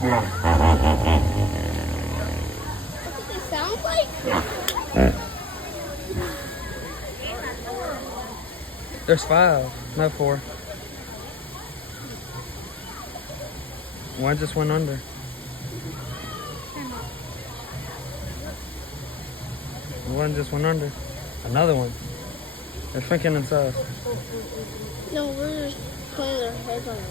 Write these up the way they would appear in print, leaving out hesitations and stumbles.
What do they sound like? There's 5, no 4. One just went under. One just went under. Another one. They're shrinking in size. No, we're just putting their heads on it.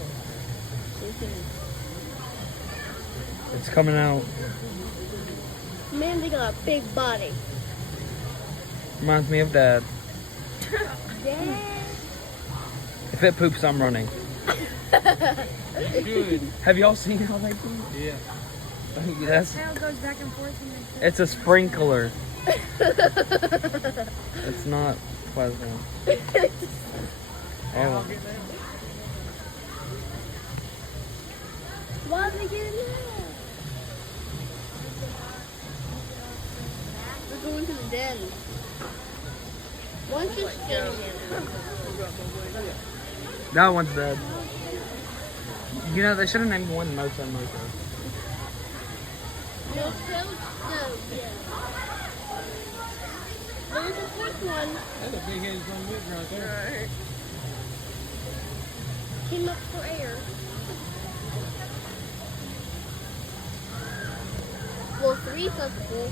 It's coming out. Man, they got a big body. Reminds me of Dad. Dad. If it poops, I'm running. Good. Have y'all seen how they poop? Yeah. Yes. Tail goes back and forth when they It's a sprinkler. It's not pleasant. Oh. Why did they get in there? We're going to the den. One's just standing in. That one's dead. You know, they should have named one Moto Moto. No, yeah. There's the first one. That's a big headed son of a bitch right there. Came up for air. Well, 3 sounds cool.